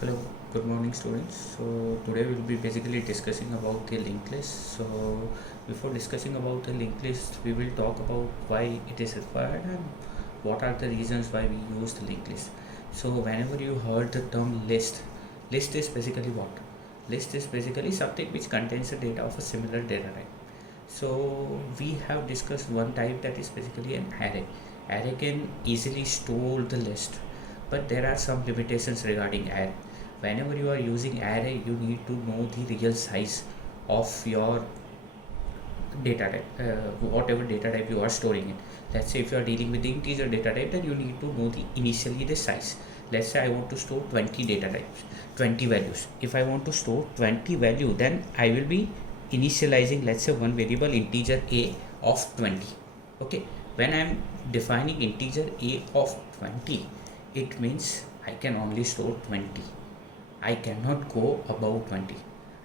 Hello, good morning students. So today we'll be basically discussing about the linked list. So before discussing about the linked list, we will talk about why it is required and what are the reasons why we use the linked list. So whenever you heard the term list is basically what? List is basically something which contains the data of a similar data type. So we have discussed one type that is basically an array. Array can easily store the list, but there are some limitations regarding array. Whenever you are using array, you need to know the real size of your data type, whatever data type you are storing in. Let's say if you are dealing with the integer data type, then you need to know initially the size. Let's say I want to store 20 data types, 20 values. If I want to store 20 value, then I will be initializing, let's say, one variable integer a of 20. Okay, when I am defining integer a of 20, it means I can only store 20. I cannot go above 20.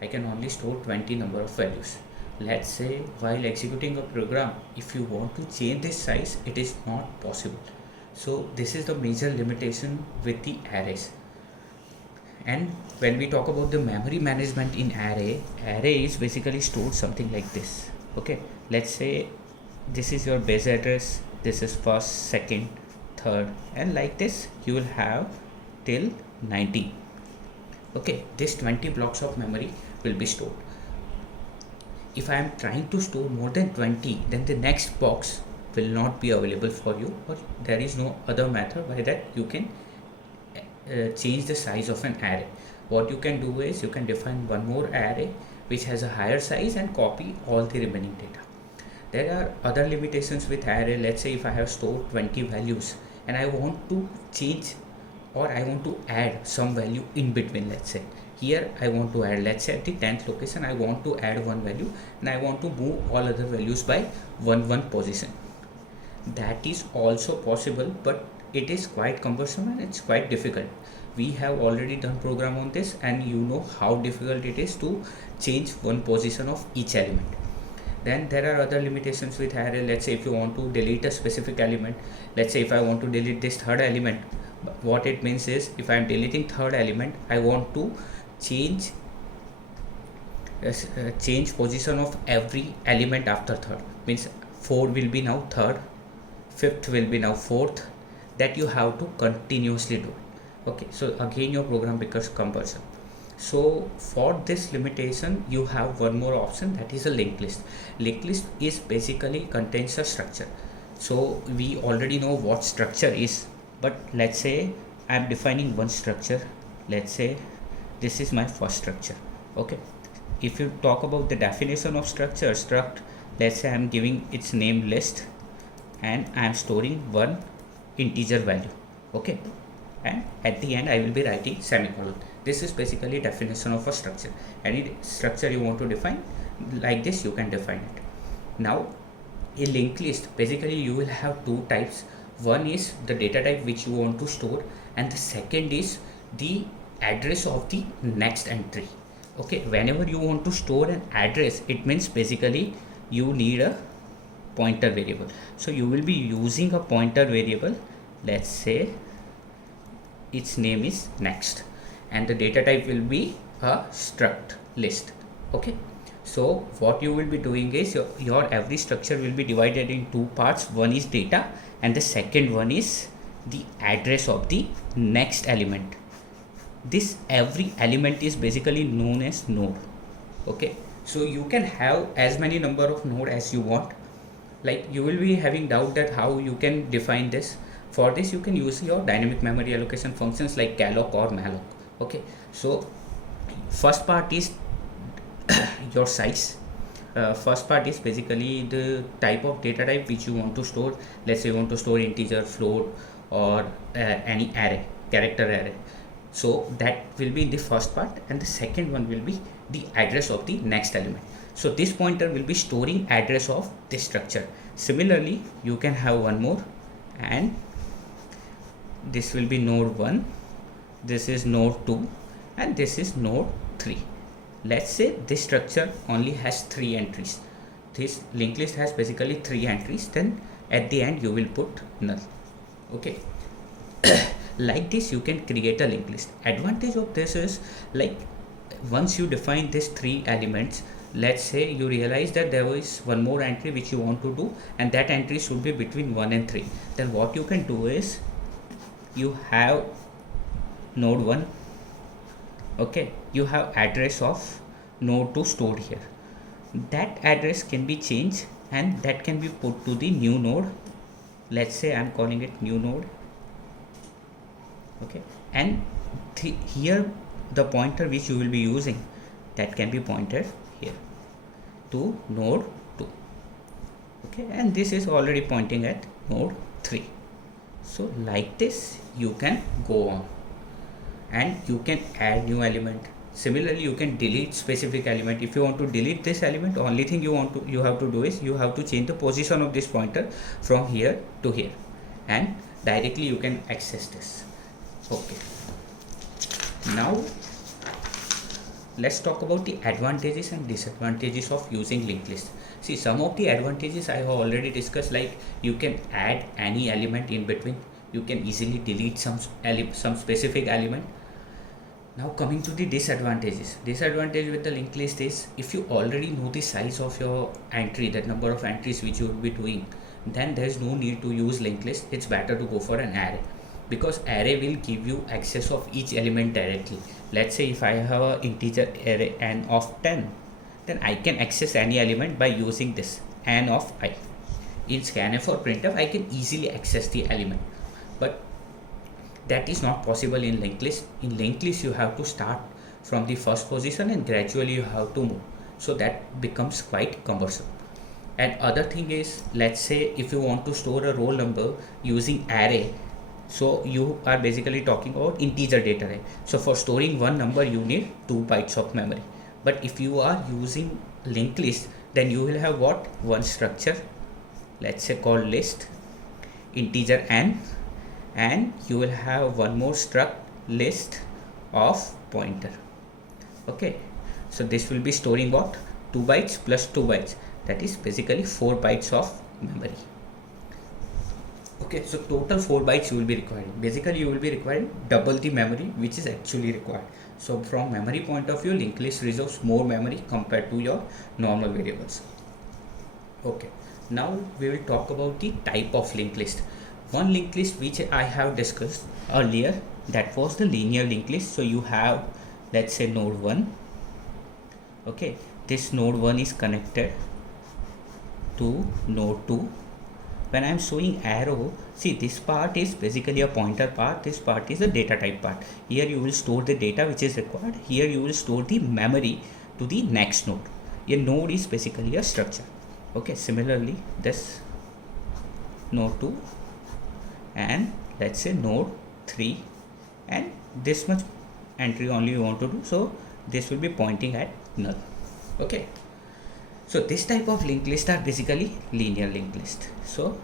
I can only store 20 number of values. Let's say while executing a program, if you want to change this size, it is not possible. So this is the major limitation with the arrays. And when we talk about the memory management in array is basically stored something like this. Okay, let's say this is your base address, this is first, second, third, and like this you will have till 90. Okay, this 20 blocks of memory will be stored. If I am trying to store more than 20, then the next box will not be available for you, or there is no other method by that you can change the size of an array. What you can do is you can define one more array which has a higher size and copy all the remaining data. There are other limitations with array. Let's say if I have stored 20 values and I want to change or I want to add some value in between. Let's say here I want to add, let's say at the 10th location I want to add one value and I want to move all other values by one position. That is also possible, but it is quite cumbersome and it's quite difficult. We have already done program on this and you know how difficult it is to change one position of each element. Then there are other limitations with array. Let's say if you want to delete a specific element, let's say if I want to delete this third element, what it means is if I am deleting third element, I want to change position of every element after third. Means 4 will be now third, 5th will be now 4th. That you have to continuously do. Okay, so again your program becomes cumbersome. So for this limitation you have one more option, that is a linked list. Linked list is basically contains a structure. So we already know what structure is, but let's say I am defining one structure. Let's say this is my first structure. Okay, if you talk about the definition of structure, let's say I am giving its name list and I am storing one integer value. Okay, and at the end I will be writing semicolon. This is basically definition of a structure. Any structure you want to define like this, you can define it. Now a linked list, basically you will have two types. One is the data type which you want to store, and the second is the address of the next entry. Okay, whenever you want to store an address, it means basically you need a pointer variable. So you will be using a pointer variable. Let's say its name is next and the data type will be a struct list. Okay, so what you will be doing is your every structure will be divided in two parts. One is data and the second one is the address of the next element. This every element is basically known as node. Okay, so you can have as many number of node as you want. Like you will be having doubt that how you can define this. For this you can use your dynamic memory allocation functions like calloc or malloc. Okay, so first part is your size. First part is basically the type of data type which you want to store. Let's say you want to store integer, float, or any array, character array. So that will be in the first part, and the second one will be the address of the next element. So this pointer will be storing address of this structure. Similarly, you can have one more, and this will be node 1, this is node 2, and this is node 3. Let's say this structure only has 3 entries. This linked list has basically 3 entries. Then at the end you will put null. Okay. Like this you can create a linked list. Advantage of this is, like, once you define these three elements, let's say you realize that there is one more entry which you want to do, and that entry should be between 1 and 3, then what you can do is you have node 1, okay, you have address of node 2 stored here. That address can be changed and that can be put to the new node. Let's say I'm calling it new node, okay, and here the pointer which you will be using, that can be pointed here to node 2, okay, and this is already pointing at node 3. So like this you can go on, and you can add new element. Similarly, you can delete specific element. If you want to delete this element, only thing you have to do is you have to change the position of this pointer from here to here, and directly you can access this. Okay, now let's talk about the advantages and disadvantages of using linked list. See, some of the advantages I have already discussed, like you can add any element in between, you can easily delete some specific element. Now coming to the disadvantages. Disadvantage with the linked list is, if you already know the size of your entry, that number of entries which you will be doing, then there is no need to use linked list. It's better to go for an array, because array will give you access of each element directly. Let's say if I have an integer array n of 10, then I can access any element by using this n of I. In scanf or printf, I can easily access the element, but that is not possible in linked list. In linked list you have to start from the first position and gradually you have to move, so that becomes quite cumbersome. And other thing is, let's say if you want to store a roll number using array, so you are basically talking about integer data array. So for storing one number you need 2 bytes of memory, but if you are using linked list, then you will have what, one structure, let's say called list integer n, and you will have one more struct list of pointer. Okay, so this will be storing what, 2 bytes plus 2 bytes, that is basically 4 bytes of memory. Okay, so total 4 bytes you will be requiring. Basically you will be requiring double the memory which is actually required. So from memory point of view, linked list reserves more memory compared to your normal variables. Okay, now we will talk about the type of linked list. One linked list which I have discussed earlier, that was the linear linked list. So you have, let's say, node 1, okay, this node 1 is connected to node 2. When I am showing arrow, see, this part is basically a pointer part, this part is a data type part. Here you will store the data which is required, here you will store the memory to the next node. A node is basically a structure. Okay, similarly this node 2 and let's say node 3, and this much entry only you want to do, so this will be pointing at null. Okay, so this type of linked list are basically linear linked list. So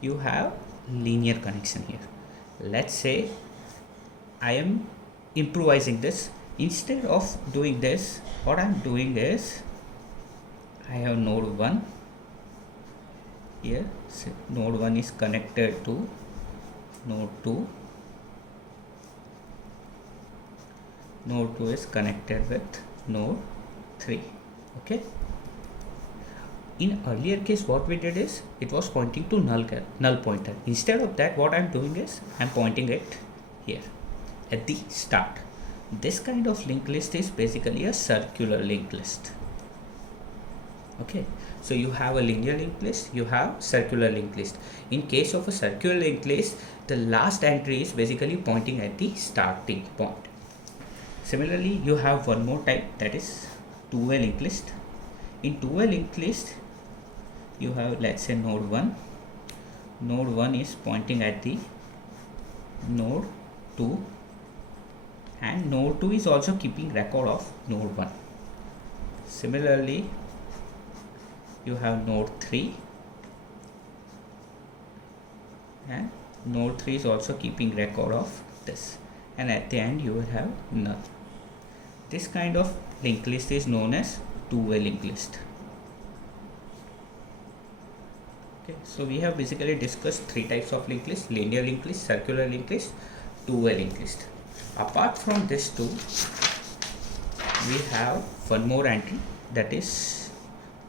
you have linear connection here. Let's say I am improvising this. Instead of doing this, what I am doing is, I have node 1 here, so node 1 is connected to node 2, node 2 is connected with node 3. Okay, in earlier case what we did is, it was pointing to null pointer. Instead of that, what I am doing is I am pointing it here at the start. This kind of linked list is basically a circular linked list. Okay, so you have a linear linked list, you have circular linked list. In case of a circular linked list, the last entry is basically pointing at the starting point. Similarly, you have one more type, that is two-way linked list. In two-way linked list, you have, let's say, node 1. Node 1 is pointing at the node 2, and node 2 is also keeping record of node 1. Similarly, you have node 3, and node 3 is also keeping record of this, and at the end you will have null. This kind of linked list is known as two-way linked list. Okay, so we have basically discussed three types of linked list: linear linked list, circular linked list, two-way linked list. Apart from this two, we have one more entry, that is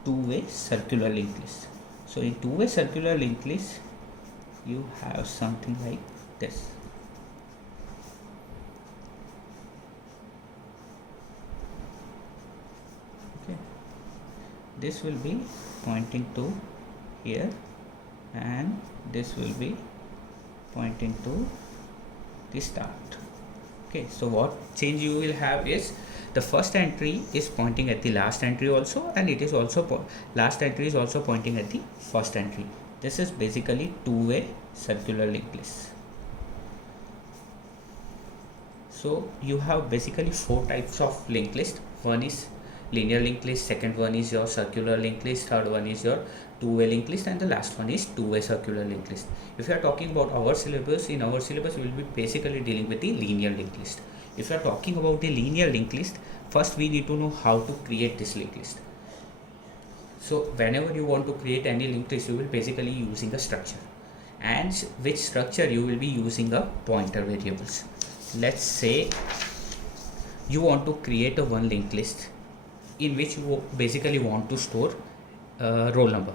two-way circular linked list. So in two-way circular linked list, you have something like this. Okay, this will be pointing to here, and this will be pointing to the start. Okay, so what change you will have is the first entry is pointing at the last entry also, and it is also last entry is also pointing at the first entry. This is basically two-way circular linked list. So you have basically four types of linked list. One is linear linked list, second one is your circular linked list, third one is your two-way linked list, and the last one is two-way circular linked list. If you are talking about our syllabus, in our syllabus we will be basically dealing with the linear linked list. If you are talking about the linear linked list, first we need to know how to create this linked list. So whenever you want to create any linked list, you will basically using a structure, and which structure you will be using a pointer variables. Let's say you want to create a one linked list in which you basically want to store roll number.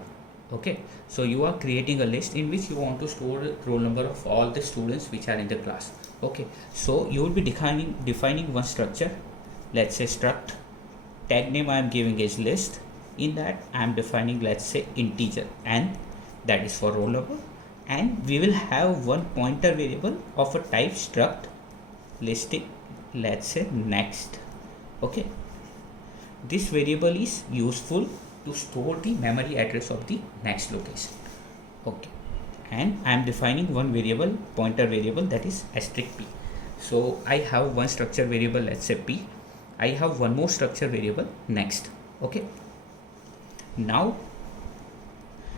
Okay, so you are creating a list in which you want to store roll number of all the students which are in the class. Okay, so you will be defining one structure. Let's say struct, tag name I am giving is list. In that I am defining, let's say, integer, and that is for roll number, and we will have one pointer variable of a type struct listing, let's say next. Okay, this variable is useful to store the memory address of the next location. Okay, and I am defining one variable, pointer variable, that is asterisk p. So I have one structure variable, let's say p. I have one more structure variable next. Okay, now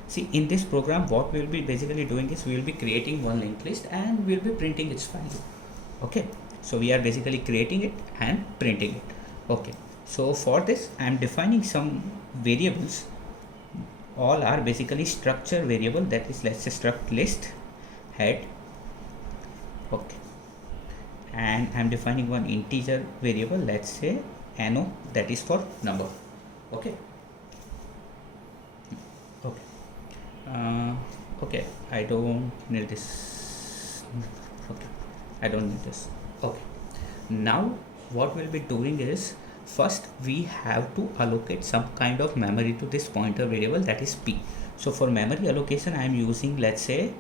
see, in this program what we will be basically doing is we will be creating one linked list and we will be printing its value. Okay, so we are basically creating it and printing it. Okay, so for this I am defining some variables. All are basically structure variable, that is, let's say, struct list head. Okay, and I am defining one integer variable, let's say no, that is for number. Okay, okay, I don't need this. Okay, I don't need this. Okay, now what we'll be doing is, first we have to allocate some kind of memory to this pointer variable, that is p. So for memory allocation I am using, let's say,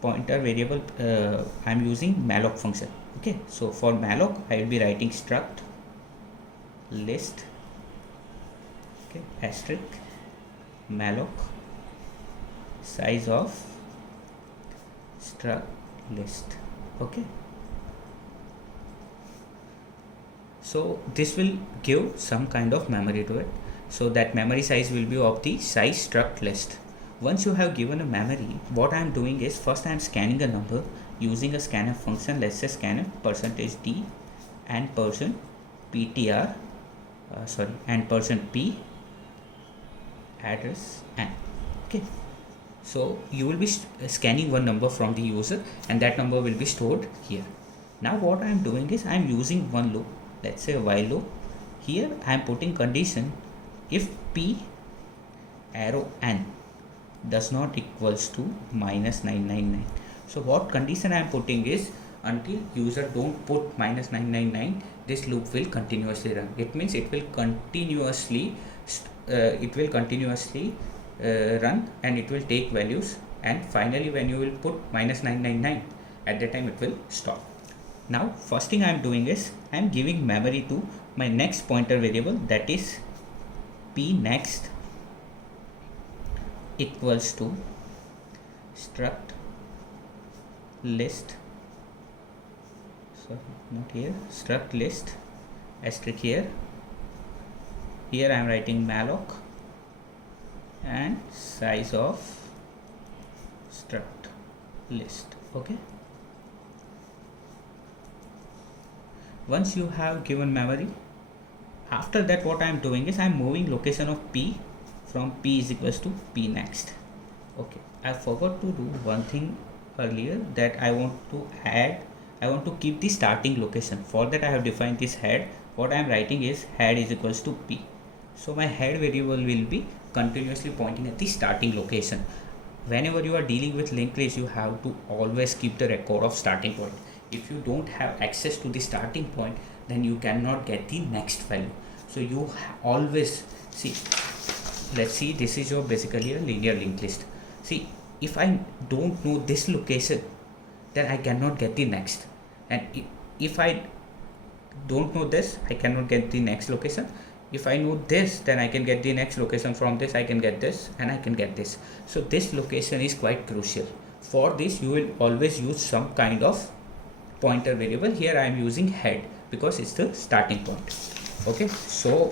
pointer variable, I am using malloc function. Okay, so for malloc I will be writing struct list, okay, asterisk malloc size of struct list. Okay, so this will give some kind of memory to it. So that memory size will be of the size struct list. Once you have given a memory, what I am doing is, first I am scanning a number using a scanf function, let's say scanf %d and %ptr and %p address and. Okay, so you will be scanning one number from the user and that number will be stored here. Now what I am doing is I am using one loop, let's say while loop. Here I am putting condition if p arrow n does not equals to -999. So what condition I am putting is, until user don't put -999, this loop will continuously run. It means it will continuously run and it will take values, and finally when you will put -999, at that time it will stop. Now first thing I am doing is I am giving memory to my next pointer variable, that is p next equals to struct list, sorry, not here, struct list asterisk here I am writing malloc and size of struct list. Okay, once you have given memory, after that what I am doing is I am moving location of p from p is equals to p next. Okay, I forgot to do one thing earlier, that I want to keep the starting location. For that I have defined this head. What I am writing is head is equals to p. So my head variable will be continuously pointing at the starting location. Whenever you are dealing with linked list, you have to always keep the record of starting point. If you don't have access to the starting point, then you cannot get the next value. So you always see, let's see, this is your basically a linear linked list. See, if I don't know this location, then I cannot get the next, and if I don't know this, I cannot get the next location. If I know this, then I can get the next location. From this I can get this, and I can get this. So this location is quite crucial. For this you will always use some kind of pointer variable. Here I am using head because it's the starting point. Okay, so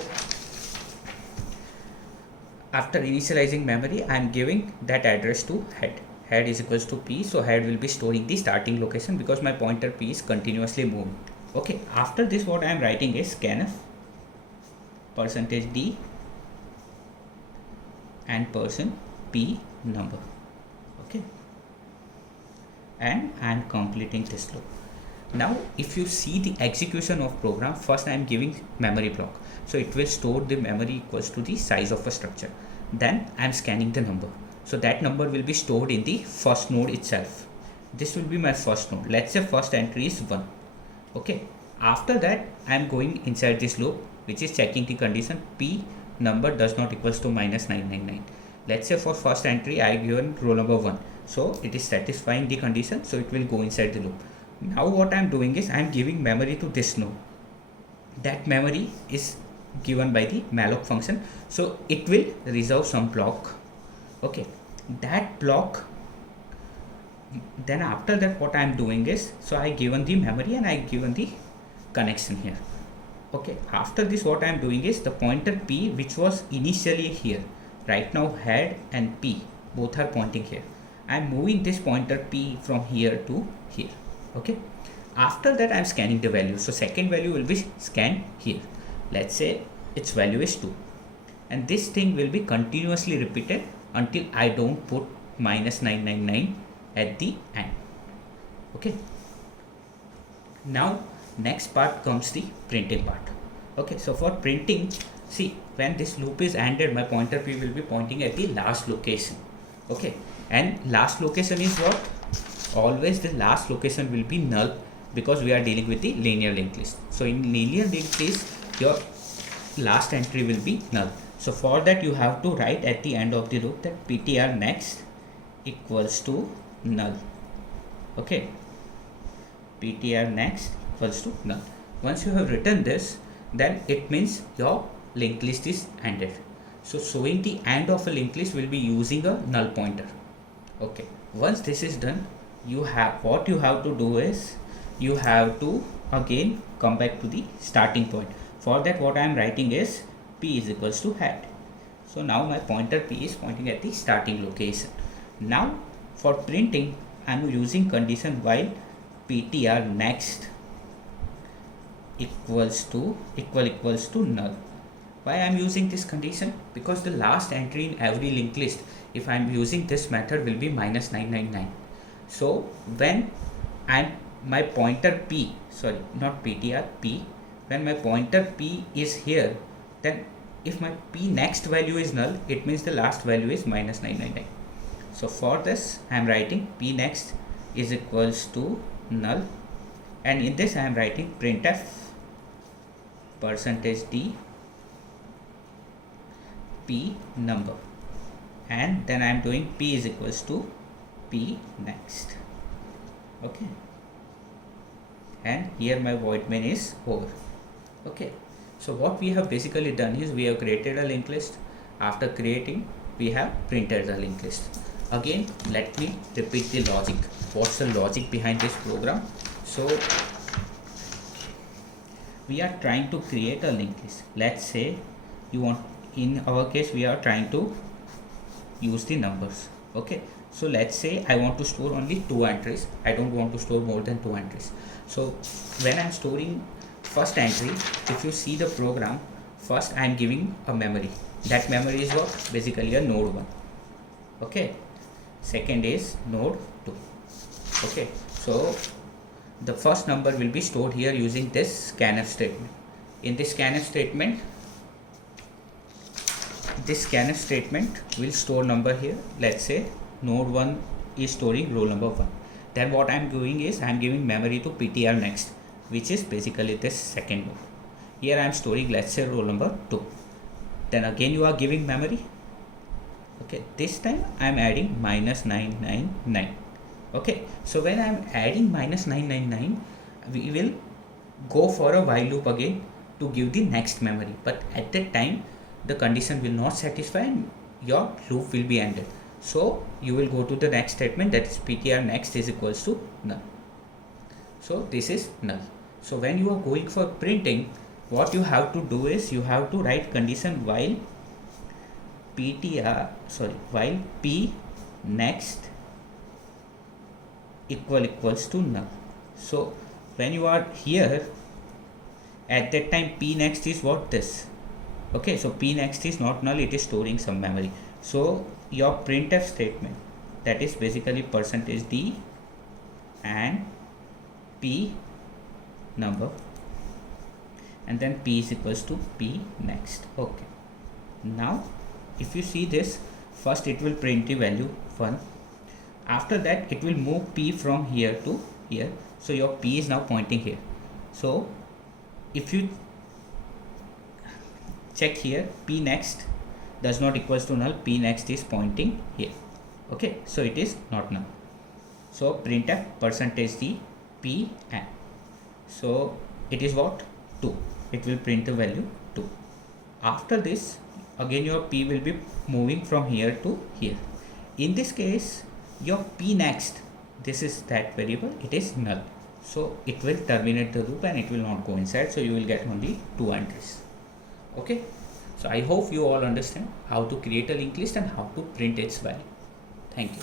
after initializing memory, I am giving that address to head. Head is equals to p, so head will be storing the starting location because my pointer p is continuously moving. Okay, after this what I am writing is scanf %d and %p number. Okay, and I am completing this loop. Now if you see the execution of program, first I am giving memory block, so it will store the memory equals to the size of a structure. Then I am scanning the number, so that number will be stored in the first node itself. This will be my first node. Let's say first entry is 1. Okay, after that I am going inside this loop, which is checking the condition p number does not equals to -999. Let's say for first entry I given roll number 1, so it is satisfying the condition, so it will go inside the loop. Now what I am doing is I am giving memory to this node. That memory is given by the malloc function, so it will reserve some block. Okay, that block, then after that what I am doing is, so I given the memory and I given the connection here. Okay, after this what I am doing is the pointer p, which was initially here, right now head and p both are pointing here. I am moving this pointer p from here to here. Okay, after that I am scanning the value, so second value will be scanned here. Let's say its value is 2, and this thing will be continuously repeated until I don't put -999 at the end. Okay, now next part comes the printing part. Okay, so for printing, see, when this loop is ended, my pointer p will be pointing at the last location. Okay, and last location is what? Always the last location will be null, because we are dealing with the linear linked list. So in linear linked list, your last entry will be null. So for that you have to write at the end of the loop that ptr next equals to null. Okay, ptr next equals to null. Once you have written this, then it means your linked list is ended. So showing the end of a linked list will be using a null pointer. Okay, once this is done, what you have to do is you have to again come back to the starting point. For that what I am writing is p is equals to head. So now my pointer p is pointing at the starting location. Now for printing I am using condition while ptr next equals to null. Why I am using this condition? Because the last entry in every linked list, if I am using this method, will be -999. So when my pointer p, sorry, not ptr, p, when my pointer p is here, then if my p next value is null, it means the last value is -999. So for this I am writing p next is equals to null, and in this I am writing printf %d p number, and then I am doing p is equals to p next. Okay, and here my void main is over. Okay, so what we have basically done is we have created a linked list. After creating, we have printed the linked list. Again, let me repeat the logic. What's the logic behind this program? So we are trying to create a linked list. Let's say you want, in our case we are trying to use the numbers. Okay, so let's say I want to store only 2 entries. I don't want to store more than 2 entries. So when I'm storing first entry, if you see the program, first I am giving a memory. That memory is what? Basically a node 1. Okay, second is node 2. Okay, so the first number will be stored here using this scanf statement. In this scanf statement, will store number here. Let's say node 1 is storing roll number 1. Then what I am doing is I am giving memory to ptr next, which is basically this second node. Here I am storing, let's say, roll number 2. Then again you are giving memory. Okay, this time I am adding minus 999. Okay, so when I am adding minus 999, we will go for a while loop again to give the next memory, but at that time the condition will not satisfy and your loop will be ended. So you will go to the next statement, that is ptr next is equals to null. So this is null. So when you are going for printing, what you have to do is you have to write condition while while p next equals to null. So when you are here, at that time p next is what, this. Okay, so p next is not null, it is storing some memory. So your printf statement, that is basically %d and p number, and then p is equals to p next. Okay, now if you see this, first it will print the value 1. After that it will move p from here to here, so your p is now pointing here. So if you check here, p next does not equals to null, p next is pointing here. Okay, so it is not null. So printf %d p n, so it is what, 2. It will print the value 2. After this again your p will be moving from here to here. In this case your p next, this is that variable, it is null, so it will terminate the loop and it will not go inside, so you will get only 2 entries. Okay, so I hope you all understand how to create a linked list and how to print its value. Thank you.